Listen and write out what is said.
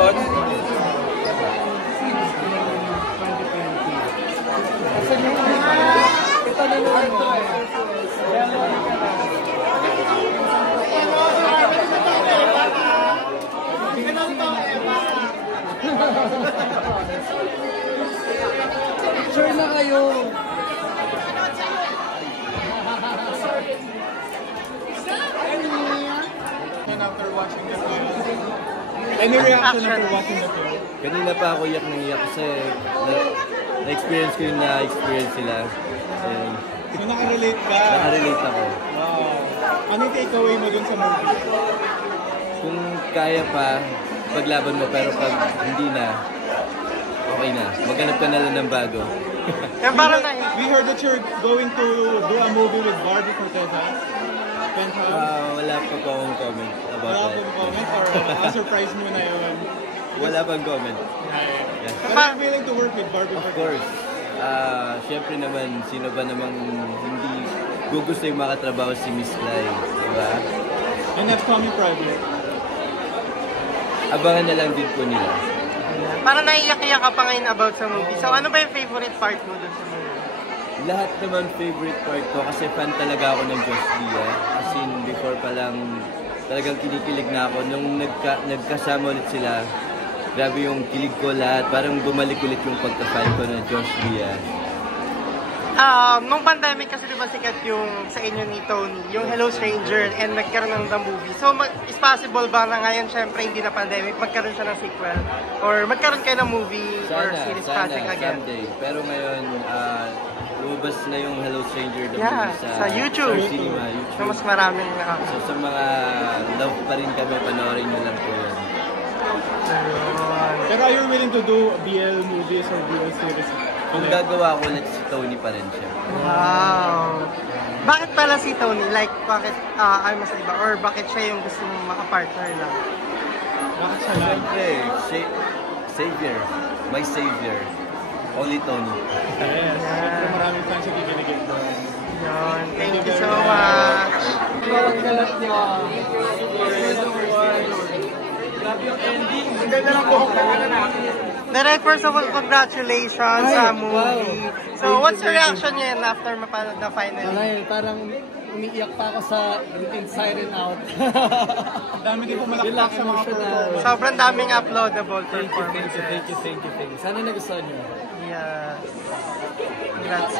Melon? Ito na naman ito eh. Melon ka na. Sure na kayo. After watching the film? Any reaction after watching the film? Kanina pa ako iyak ng iyak kasi na-experience ko yung na-experience sila. And So nakarelate ka? nakarelate ako. Wow. Ano yung takeaway mo dun sa movie? Kung kaya pa, paglaban mo pero pag hindi na, okay na. Maghanap ka na lang ng bago. We heard that you're going to do a movie with Barbie for Penthouse. Wala pa po akong comment about Wala that. pong comment or surprise mo na yun? Wala pang comment. Yeah. But I'm willing to work with Barbie Of for course. Siyempre naman, sino ba namang hindi gusto yung makatrabaho si Miss Lai, diba? And that's coming project. Abangan na lang din po nila. Parang naiyak-iyak ka pa ngayon about sa movie. So ano ba yung favorite part mo dun sa movie? Lahat naman favorite part ko kasi fan talaga ako ng Josh Dia. As in, before pa lang talagang kinikilig na ako. Nung nagkasama ulit sila, grabe yung kilig ko lahat. Parang bumalik ulit yung pagka-fan ko ng Josh Dia. Nung pandemic kasi diba sikat yung sa inyo ni Tony, yung Hello Stranger, and nagkaroon ng The Movie. So, is possible ba na ngayon, syempre hindi na pandemic, magkaroon siya ng sequel? Or magkaroon kayo ng movie or series project again? Someday. Pero ngayon, lumabas na yung Hello Stranger The Yeah, Movie sa YouTube. Star Cinema, YouTube. So, mas maraming So, sa mga love pa rin kami, panoorin nyo lang po yun. Pero are you willing to do BL movies or BL series? Kung gagawa ko ulit, si Tony pa rin siya. Wow! Bakit pala si Tony? Like, bakit ayaw mo sa iba? Or bakit siya yung gusto mong makapartner lang? Bakit siya lang? Siyempre, savior. My savior. Only Tony. Yes. Siyempre maraming fans yung kikiligin doon. Yun. Thank you so much! Galat niya. Grabe yung ending. Ang ganda ng buhok talaga natin. Direct, first of all, congratulations sa movie. Wow. So, what's your reaction niyan after mapanood na finally? Alay, parang umiiyak pa ako sa Inside and Out. Dami din po malakpak sa mga performance. Sobrang daming uploadable Thank performances. you. Sana nagustuhan nyo. Yes. Congrats.